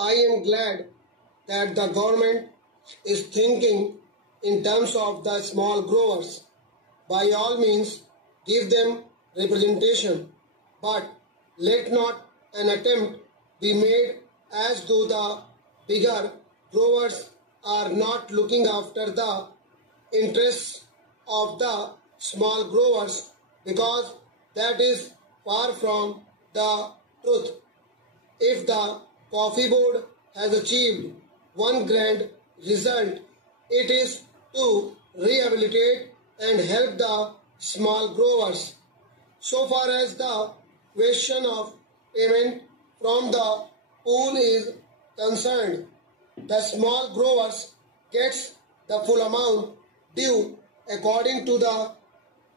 I am glad that the government is thinking in terms of the small growers. By all means, give them representation, but let not an attempt be made as though the bigger growers are not looking after the interests of the small growers, because that is far from the truth. If the coffee board has achieved one grand result, it is to rehabilitate and help the small growers. So far as the question of payment from the pool is concerned, the small growers gets the full amount due according to the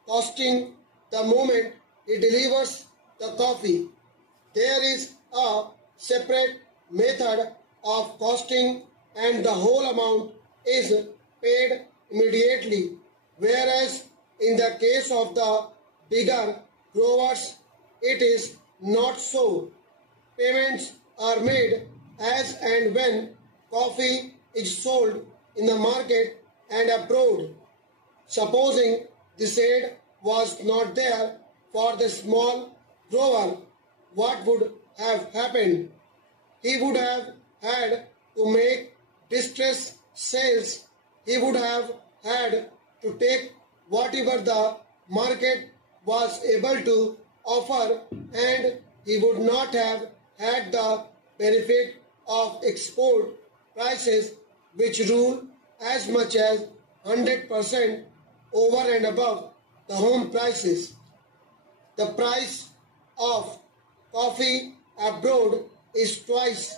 costing the moment he delivers the coffee. There is a separate method of costing and the whole amount is paid immediately, whereas in the case of the bigger growers it is not so. Payments are made as and when coffee is sold in the market and abroad. Supposing this aid was not there for the small grower, what would have happened? He would have had to make distress sales. He would have had to take whatever the market was able to offer, and he would not have had the benefit of export prices, which rule as much as 100% over and above the home prices. The price of coffee abroad is twice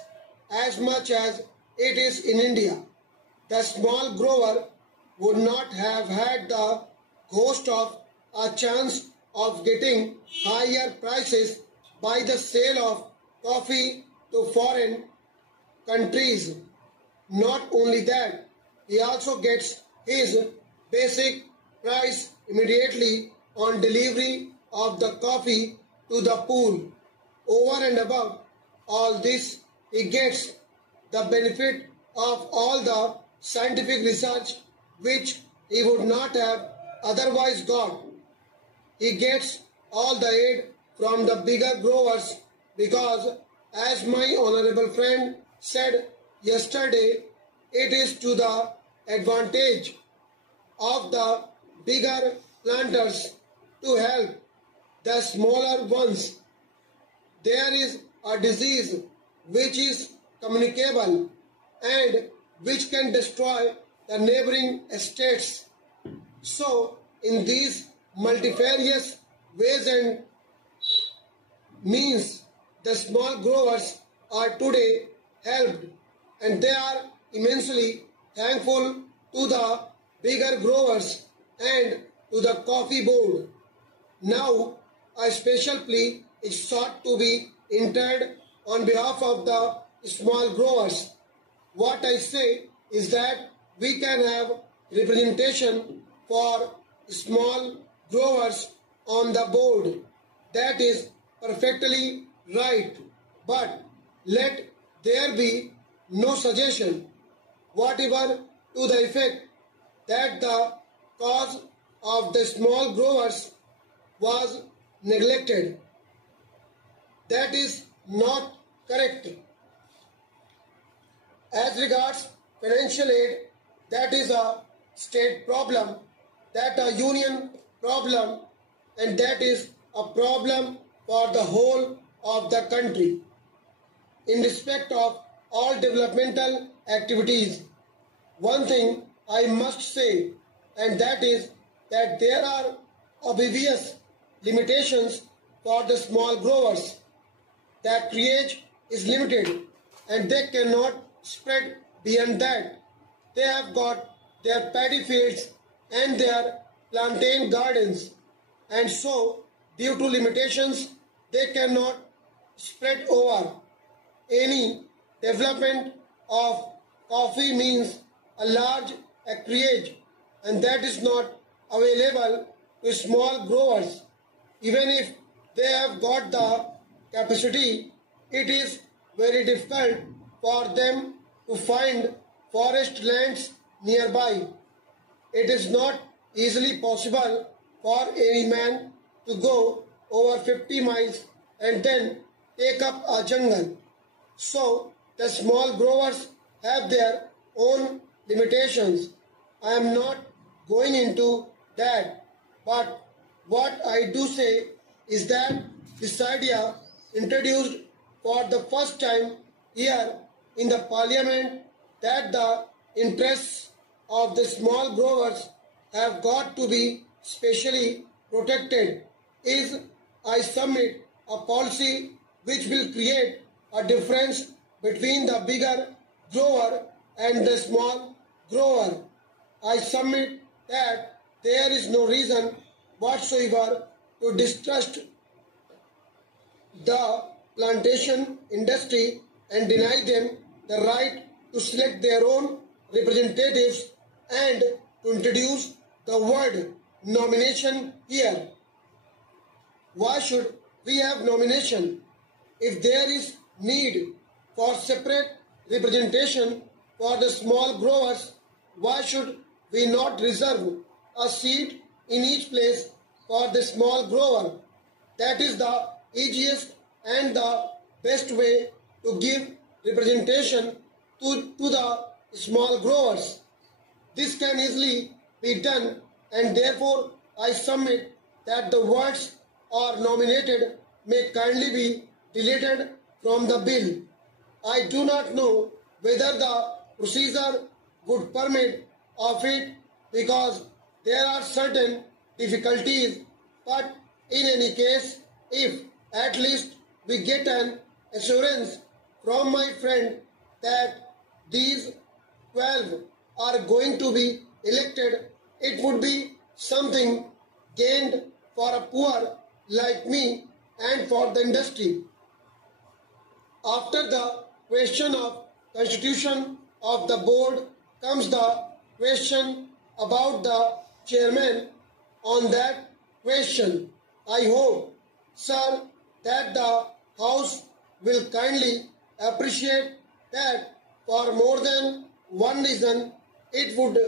as much as it is in India. The small grower would not have had the ghost of a chance of getting higher prices by the sale of coffee to foreign countries. Not only that, he also gets his basic price immediately on delivery of the coffee to the pool. Over and above all this, he gets the benefit of all the scientific research which he would not have otherwise got. He gets all the aid from the bigger growers because, as my honorable friend said yesterday, it is to the advantage of the bigger planters to help the smaller ones. There is a disease which is communicable and which can destroy the neighboring estates. So, in these multifarious ways and means, the small growers are today helped, and they are immensely thankful to the bigger growers and to the coffee board. Now, a special plea is sought to be entered on behalf of the small growers. What I say is that we can have representation for small growers on the board. That is perfectly right. But let there be no suggestion whatever to the effect that the cause of the small growers was neglected. That is not correct. As regards financial aid, that is a state problem, that a union problem, and that is a problem for the whole of the country. In respect of all developmental activities, one thing I must say, and that is that there are obvious limitations for the small growers. Their creage is limited and they cannot spread beyond that. They have got their paddy fields and their plantain gardens, and so due to limitations they cannot spread over. Any development of coffee means a large acreage, and that is not available to small growers. Even if they have got the capacity, it is very difficult for them to find forest lands nearby. It is not easily possible for any man to go over 50 miles and then take up a jungle. So the small growers have their own limitations. I am not going into that, but what I do say is that this idea, introduced for the first time here in the parliament, that the interests of the small growers have got to be specially protected, is, I submit, a policy which will create a difference between the bigger grower and the small grower. I submit that there is no reason whatsoever to distrust the plantation industry and deny them the right to select their own representatives and to introduce the word nomination here. Why should we have nomination? If there is need for separate representation for the small growers, why should we not reserve a seat in each place for the small grower? That is the easiest and the best way to give representation to the small growers. This can easily be done, and therefore I submit that the words "are nominated" may kindly be deleted from the bill. I do not know whether the procedure would permit of it because there are certain difficulties, but in any case, if at least we get an assurance from my friend that these 12 are going to be elected, it would be something gained for a poor like me and for the industry. After the question of constitution of the board comes the question about the chairman. On that question, I hope, sir, that the House will kindly appreciate that for more than one reason it would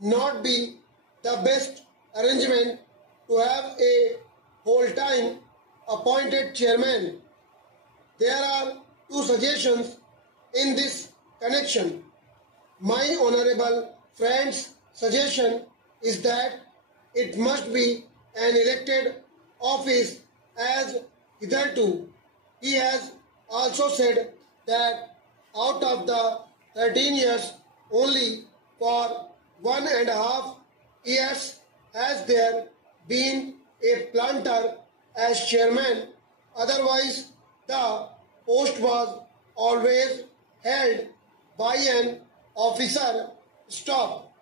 not be the best arrangement to have a whole-time appointed chairman. There are two suggestions in this connection. My honorable friend's suggestion is that it must be an elected office as hitherto. He has also said that out of the 13 years, only for 1.5 years has there been a planter as chairman. Otherwise, the post was always held by an officer. Stop.